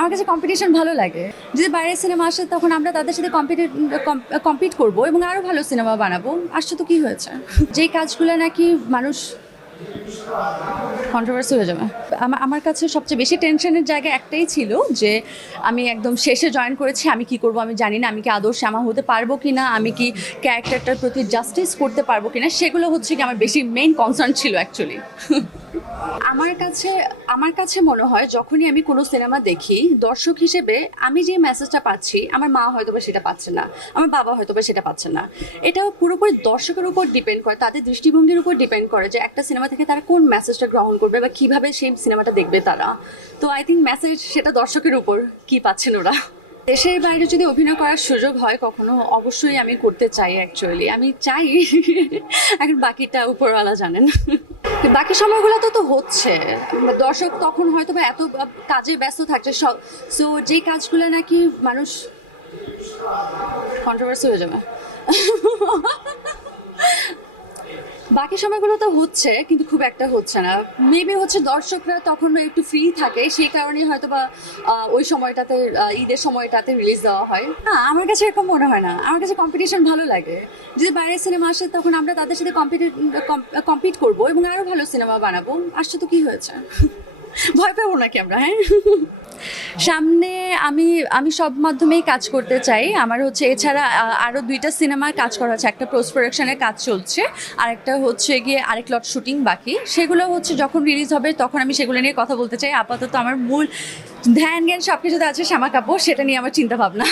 আমার কাছে কম্পিটিশন ভালো লাগে। যদি বাইরের সিনেমা আসে তখন আমরা তাদের সাথে কম্পিট করব এবং আরও ভালো সিনেমা বানাবো। আসছে তো কী হয়েছে? যেই কাজগুলো নাকি মানুষ কন্ট্রোভার্সি হয়ে যাবে। আমার কাছে সবচেয়ে বেশি টেনশনের জায়গা একটাই ছিল যে আমি একদম শেষে জয়েন করেছি, আমি কি করব আমি জানি না, আমি কি আদৌ শ্যামা হতে পারবো কি না, আমি কি ক্যারেক্টারটার প্রতি জাস্টিস করতে পারবো কি না, সেগুলো হচ্ছে কি আমার বেশি মেইন কনসার্ন ছিল অ্যাকচুয়ালি। আমার কাছে মনে হয় যখনই আমি কোনো সিনেমা দেখি দর্শক হিসেবে আমি যে মেসেজটা পাচ্ছি আমার মা হয়তো বা সেটা পাচ্ছে না, আমার বাবা হয়তো বা সেটা পাচ্ছে না। এটা পুরোপুরি দর্শকের উপর ডিপেন্ড করে, তাদের দৃষ্টিভঙ্গির উপর ডিপেন্ড করে যে একটা সিনেমা থেকে তারা কোন মেসেজটা গ্রহণ করবে বা কীভাবে সেই সিনেমাটা দেখবে তারা। তো আই থিঙ্ক মেসেজ সেটা দর্শকের উপর কী পাচ্ছেন ওরা। দেশের বাইরে যদি অভিনয় করার সুযোগ হয় কখনো, অবশ্যই আমি করতে চাই অ্যাকচুয়ালি, আমি চাই। এখন বাকিটা উপরওয়ালা জানেন। বাকি সময়গুলো তো হচ্ছে, দর্শক তখন হয়তো বা এত কাজে ব্যস্ত থাকছে সব, সো যে কাজগুলো নাকি মানুষ কন্ট্রোভার্সি হয়ে যাবে। বাকি সময়গুলো তো হচ্ছে কিন্তু খুব একটা হচ্ছে না, মেবি হচ্ছে দর্শকরা তখন একটু ফ্রি থাকে সেই কারণেই হয়তো বা ওই সময়টাতে ঈদের সময়টাতে রিলিজ দেওয়া হয় না। আমার কাছে এরকম মনে হয় না, আমার কাছে কম্পিটিশন ভালো লাগে। যদি বাইরের সিনেমা আসে তখন আমরা তাদের সাথে কম্পিট করবো এবং আরও ভালো সিনেমা বানাবো। আসছে তো কী হয়েছে? ভয় পাবো নাকি আমরা? হ্যাঁ, সামনে আমি আমি সব মাধ্যমেই কাজ করতে চাই। আমার হচ্ছে এছাড়া আরও 2টা সিনেমার কাজ করা হচ্ছে, একটা পোস্ট প্রোডাকশনের কাজ চলছে, আরেকটা হচ্ছে গিয়ে আরেক লট শুটিং বাকি। সেগুলো হচ্ছে যখন রিলিজ হবে তখন আমি সেগুলো নিয়ে কথা বলতে চাই। আপাতত আমার মূল ধ্যান জ্ঞান সব কিছুতে আছে শ্যামা কাপুর, সেটা নিয়ে আমার চিন্তা ভাবনা।